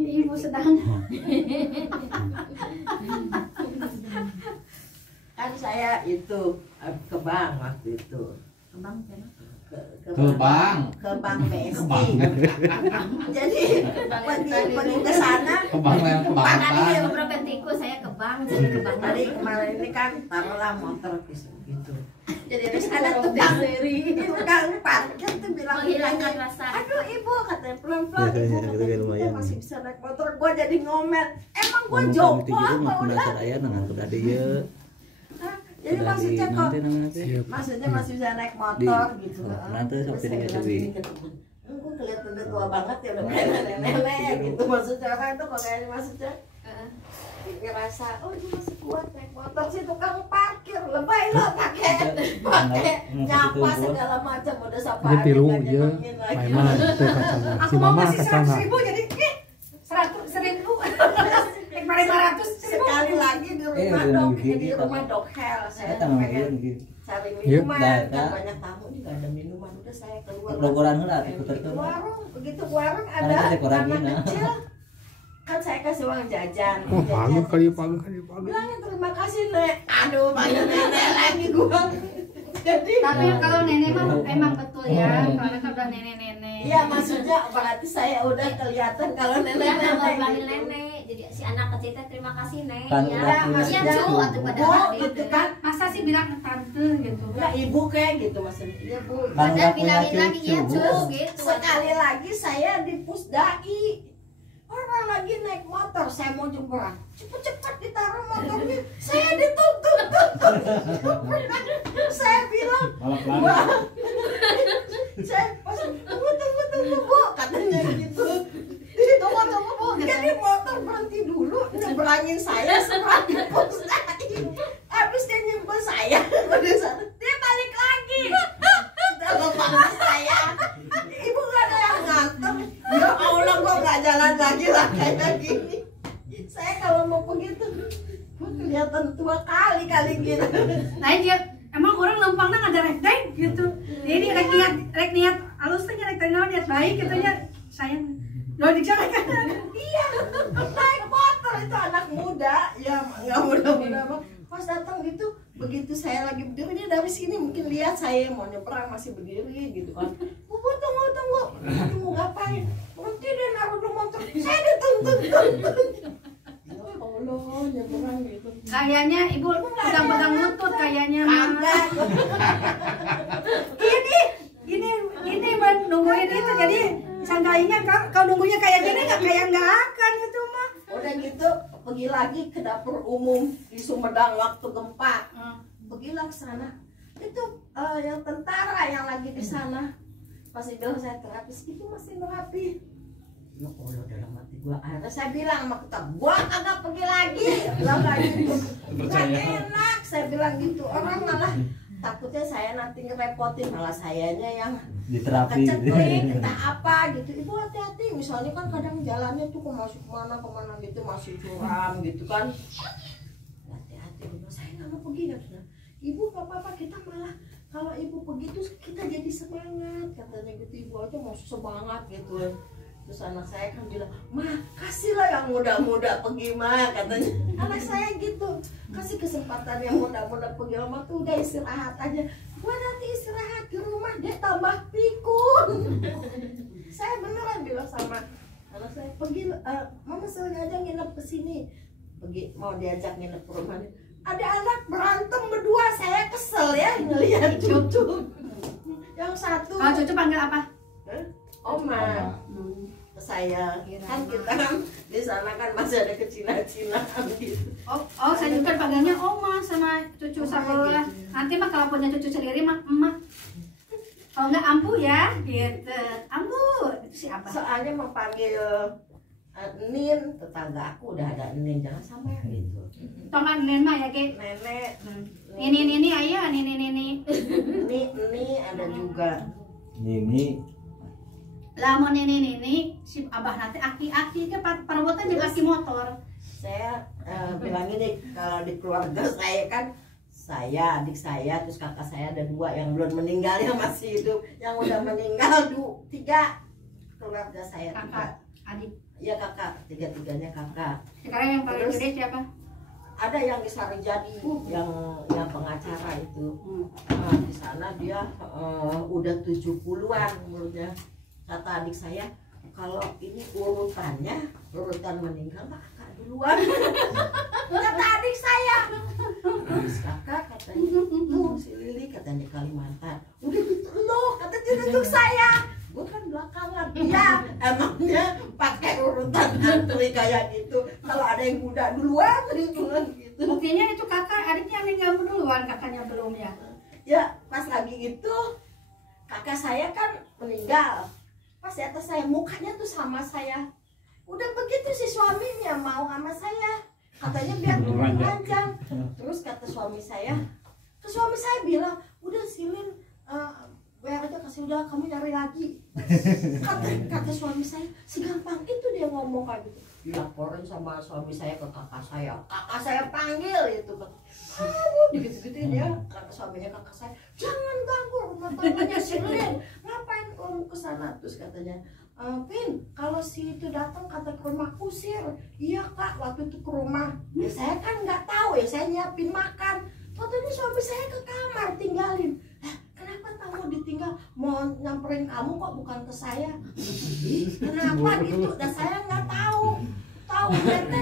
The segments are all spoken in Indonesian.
Ibu sedang. Kan saya itu ke bank waktu itu. Ke bank kan? Ke bank BSI. Jadi pergi ke sana. Ke bank yang ke bank. Tadi beberapa tiku saya ke bank, jadi ke bank. Tadi kemarin ini kan taruhlah motor gitu. Jadi terus ada tukang parkir tuh bilang Menghilangkan rasa. aduh ibu katanya pelan-pelan ibu katanya kita masih bisa naik motor. Gua jadi ngomel emang gua jongkok apa udah jadi maksudnya kok maksudnya masih bisa naik motor gitu nanti sampai dia tapi gue kelihatan udah tua banget ya udah kayak nenek gitu maksudnya orang itu kok kayaknya maksudnya ngerasa oh dia masih kuat naik motor sih tukang parkir lebay lo pakai nyapa segala macam udah sapaan pilu ya Mama itu kacanya si mama kacanya 100.000 jadi 100.000 sekali lagi di rumah dok di rumah dok hell saya pengen cari minuman kan banyak tamu nih gak ada minuman udah saya keluar begitu warung ada anak kecil kan saya kasih uang jajan pagi bilangnya terima kasih nek aduh banyak nenek lagi gua jadi tapi kalau nenek mah emang betul ya karena kan udah nenek-nenek iya maksudnya berarti saya udah kelihatan kalau nenek jadi si anak kecil terima kasih nek ya iya cu atau pada gitu kan masa sih bilang tante gitu enggak ibu kayak gitu maksudnya iya bu padahal bilangin lagi ya cu gitu sekali lagi saya di pusdai orang lagi naik motor saya mau jempuran cepet-cepet ditaruh motornya saya dituntut saya bilang wah saya pas tunggu bu katanya gitu tunggu bu jadi motor berhenti dulu nyebrangin saya seberang di pusdai habis dia nyempel saya pada sana dia balik lagi dalam bangku saya ibu gak ada yang nganter ya Allah gua gak jalan lagi lah kayak gini saya kalau mau begitu gua kelihatan tua kali gitu nah dia emang orang lempangnya ada rekdeng gitu jadi rek niat halusnya rek niat baik gitu ya sayang lo dicarakan iya naik motor itu anak muda ya nggak muda-muda pas datang gitu begitu saya lagi berdiri dia dari sini mungkin lihat saya mau nyebrang masih berdiri gitu kan tunggu ngapain nanti dia naruh di motor saya dituntut Allah nyebrang gitu kayaknya ibu pegang lutut kayaknya ini nungguin itu jadi sangkainya kau nunggunya kayak gini nggak akan gitu mah udah gitu pergi lagi ke dapur umum di Sumedang waktu gempa pergilah ke sana itu yang tentara yang lagi di sana pasti bilang saya terapis itu masih merapi ya Allah dalam hati gua akhirnya saya bilang sama kita gua kagak pergi lagi bilang kayak gitu nggak enak saya bilang gitu orang malah takutnya saya nanti ngerepotin malah sayanya yang diterapi keceklik entah apa gitu ibu hati-hati misalnya kan kadang jalannya tuh masuk kemana gitu masih curam gitu kan hati-hati saya nggak mau pergi katanya ibu nggak apa-apa kita malah kalau ibu pergi tuh kita jadi semangat katanya gitu ibu aja mau semangat gitu terus anak saya kan bilang mah kasihlah yang muda-muda pergi mah katanya anak saya gitu kasih kesempatan yang muda-muda pergi mah tuh udah istirahat aja gua nanti istirahat di rumah dia tambah pikun saya beneran bilang sama anak saya pergi mama sengaja nginep kesini pergi mau diajak nginep ke rumahnya ada anak berantem berdua saya kesel ya ngelihat cucu yang satu kalau cucu panggil apa Oma saya kan kita kan di sana kan masih ada kecina-cinaan gitu. Oh saya juga panggilnya Oma sama cucu saya. Nanti mah kalau punya cucu sendiri mah emak. Kalau nggak ambu ya, gitu. Ambu itu siapa? Soalnya mau panggil Nin, tetangga aku udah ada Nin, jangan sama gitu. Tongan Nin mah ya ke nenek. Ini ayah, ini. Ini ada juga. ini Lamun ini si abah nanti aki-aki ke perebutan juga aki motor. Saya bilang ini kalau di keluarga saya kan saya, adik saya, terus kakak saya ada 2 yang belum meninggal yang masih hidup, yang udah meninggal 3 keluarga saya. Kakak, adik. Iya kakak, tiga-tiganya kakak. Sekarang yang paling Terus, gede siapa? ada yang di Sarijadi, yang pengacara itu. Nah, di sana dia udah 70-an umurnya. Kata adik saya, kalau ini urutan meninggal mah kakak duluan. Kata adik saya. Terus kakak katanya, tuh si Lili katanya Kalimantan. Udah gitu loh, kata tunjuk saya. Gue kan belakangan. Iya, emangnya pakai urutan antri kayak gitu. Kalau ada yang muda duluan, duluan gitu. Buktinya itu kakak, adiknya meninggal duluan, kakaknya belum ya. Ya, pas lagi itu kakak saya kan meninggal. Pas di atas saya, mukanya tuh sama saya. Udah begitu si suaminya mau sama saya. Katanya biar umur panjang. Terus kata suami saya bilang, udah Silin, bayar aja, kasih udah, kamu nyari lagi. Kata suami saya, segampang itu dia ngomong kayak gitu. Dilaporin sama suami saya ke kakak saya panggil itu, kamu digitu-gituin ya. Kata suaminya kakak saya, jangan ganggu rumah tangganya Silin, ngapain kamu kesana? Terus katanya, Pin, kalau si itu datang kata ke rumah usir. Iya kak, waktu itu ke rumah ya saya kan nggak tahu ya, saya nyiapin makan. Waktu itu suami saya ke kamar tinggalin. Kenapa kamu ditinggal? Mau nyamperin kamu kok, bukan ke saya. Kenapa gitu? Dan saya nggak tahu.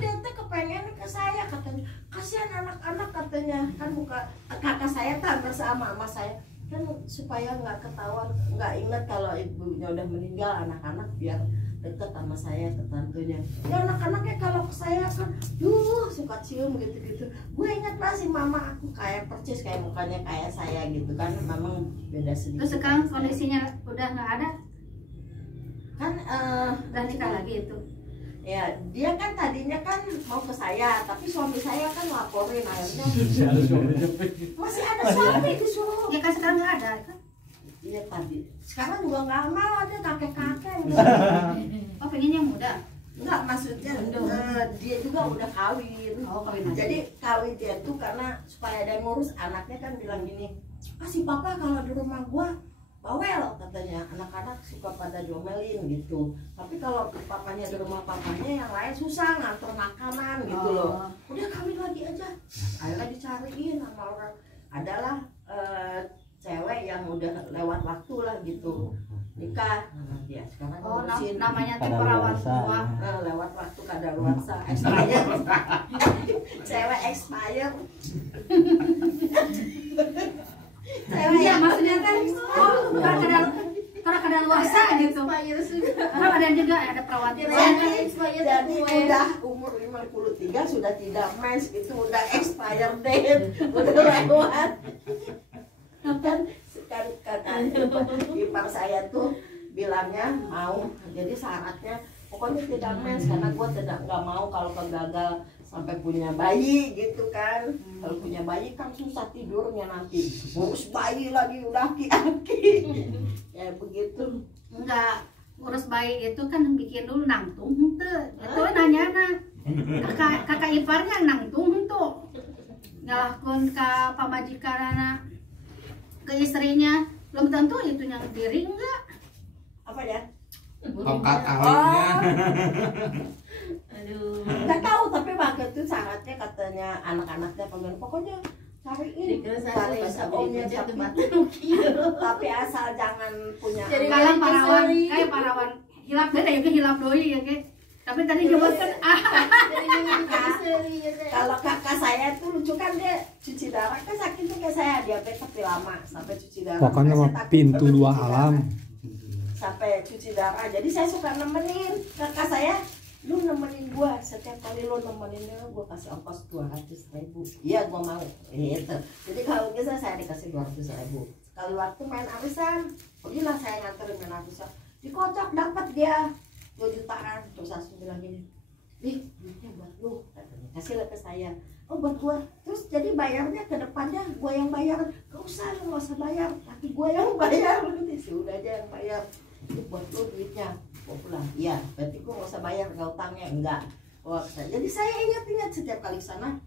Dete kepengen ke saya katanya. Kasihan anak-anak katanya, kan bukan kakak saya kan bersama sama saya. Kan supaya nggak ketahuan, nggak ingat kalau ibunya udah meninggal, anak-anak biar deket sama saya, ke tantunya. Ya anak-anaknya kalau ke saya kan, suka cium gitu-gitu. Gue ingat masih mama aku kayak percis kayak mukanya kayak saya gitu kan, memang beda sedikit. Terus sekarang kondisinya udah nggak ada, kan udah nikah lagi itu. ya dia kan tadinya kan mau ke saya, tapi suami saya kan laporin, akhirnya masih ada suami disuruh. Ya kan sekarang nggak ada kan? Iya tadi, sekarang juga nggak mau, ada kakek-kakek. Oh pengen yang muda? Enggak, maksudnya dia juga udah kawin. Oh kawin aja. Jadi kawin dia tuh karena supaya ada yang ngurus. Anaknya kan bilang gini, si papa kalau di rumah gua bawel katanya, anak-anak suka pada diomelin gitu. Tapi kalau papanya di rumah papanya, yang lain susah nganter makanan gitu loh. Udah kawin lagi aja. Akhirnya dicariin sama orang. Adalah cewek yang udah lewat waktu lah gitu, nikah. Dia sekarang ngurusin. Namanya tuh perawat tua. Lewat waktu kadaluarsa, expired. Cewek expired. Iya maksudnya kan, karena kadaluarsa gitu. Karena ada juga ada perawat tua. Jadi udah umur 53 sudah tidak mens, itu udah expired date, udah lewat. Kan ipar saya tuh bilangnya mau, jadi syaratnya pokoknya tidak mens, karena gue nggak mau kalau gagal sampai punya bayi gitu kan. Kalau punya bayi kan susah tidurnya nanti, ngurus bayi lagi udah aki-aki. Ya begitu. Enggak, urus bayi itu kan bikin dulu nangtung tuh. Itu nanya kakak iparnya nangtung tuh. Ngalahkun ke pamajikan anak, ke istrinya, belum tentu itu yang diri enggak. Apa ya? Tongkat kawinnya. Aduh, nggak tahu, tapi waktu itu syaratnya katanya anak-anaknya pengen pokoknya cariin, cari seomnya, tapi asal jangan punya. Kalau parawan, kayak parawan hilap deh, ya hilap doi ya ke. Tapi tadi jawabkan Kalau kakak saya tuh lucu kan, dia cuci darah kan sakitnya kayak saya, diabetes tapi lama sampai cuci darah. Pokoknya mah pintu dua alam. Sampai cuci darah, jadi saya suka nemenin kakak saya. Lu nemenin gua, setiap kali lu nemenin gua kasih ongkos 200.000. Iya gua mau gitu. Jadi kalau bisa saya dikasih 200.000. Sekali waktu main arisan, pergilah saya nganterin main arisan, dikocok dapat dia 2 jutaan. Terus saya bilang gini, nih duitnya buat lu, kasih ke saya. Oh buat gua. Terus jadi bayarnya ke depannya gua yang bayar. Gak usah, lu gak usah bayar, tapi gua yang bayar. Nanti sudah aja yang bayar. Itu buat lu duitnya. Mau pulang, iya, berarti gue gak usah bayar, gak utangnya, enggak. Jadi saya ingat setiap kali sana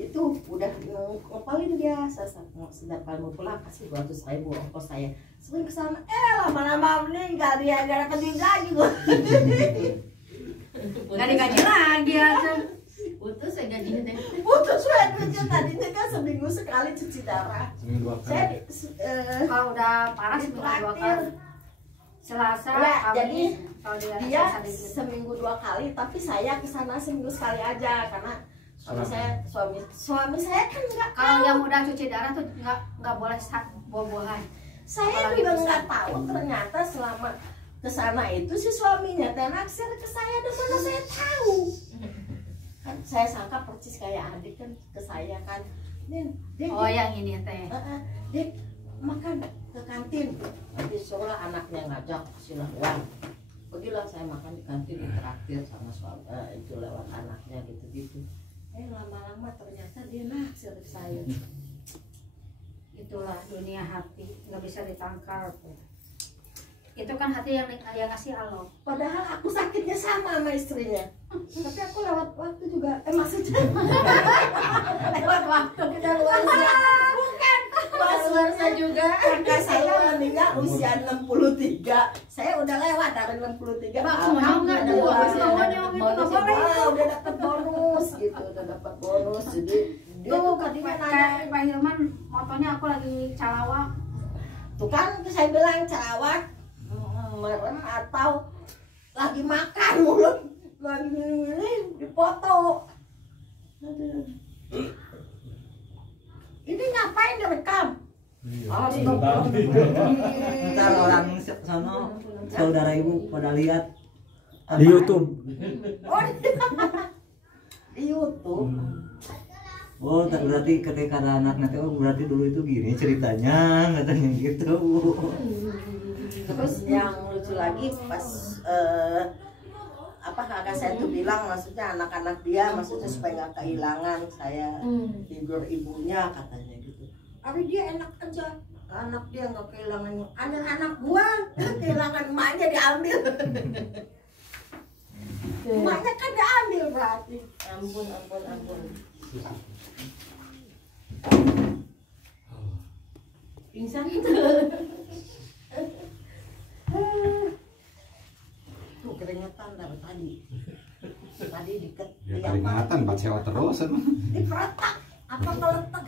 itu udah ngepalin dia. Setiap kali mau pulang kasih 200.000 ongkos saya. sering kesana, lama-lama meninggal dia gak dapat duit lagi gua. Nggak digaji lagi ya. Putus ya gajinya teh. Putus duitnya tadinya kan seminggu sekali cuci darah. Seminggu 2 kali. Saya Kalau udah parah seminggu 2 kali. Selasa, ya, Kamis, jadi kalau dia Selasa dikit. seminggu 2 kali, tapi saya kesana seminggu sekali aja karena suami saya kan nggak Kalau tahu. yang udah cuci darah tuh nggak boleh buah-buahan. Saya apalagi juga bisa. nggak tahu ternyata selama kesana itu si suaminya teh naksir ke saya, dan mana saya tahu. Kan saya sangka persis kayak adik kan ke saya kan. Dia Oh yang ini teh. dia makan ke kantin, nanti sore anaknya ngajak sila uang, pergilah saya makan di kantin, ditraktir sama suami, itu lewat anaknya gitu-gitu. Lama-lama ternyata dia naksir ke saya. Itulah dunia hati, nggak bisa ditangkal. Itu kan hati yang ngasih Allah. Padahal aku sakitnya sama istrinya, tapi aku lewat waktu juga, maksudnya lewat waktu kita luar bukan luar juga. Kakak saya meninggal usia 63, saya udah lewat dari 63. Mau nggak tuh? Bonus udah dapat bonus gitu, udah dapat bonus. Jadi dia tuh tadinya nanya, Kayak Pak Hilman, motonya aku lagi calawak. tuh kan saya bilang calawat, merem atau lagi makan mulut lagi ini dipoto. Aduh. Ini ngapain direkam? Ntar orang sono saudara ibu pada lihat Di YouTube. Oh, di YouTube. Oh, tak berarti ketika ada anak nanti, oh berarti dulu itu gini ceritanya, katanya gitu. Terus yang lucu lagi pas kakak saya tuh bilang, maksudnya anak-anak dia, maksudnya supaya nggak kehilangan saya figur ibunya katanya gitu. Tapi dia enak aja, anak dia nggak kehilangan, anak-anak gua kehilangan emaknya diambil. Emaknya kan diambil berarti. Ampun. Pingsan tuh keringetan dari tadi diket Ya peringatan, bat sewa terus. di peretak apa keletak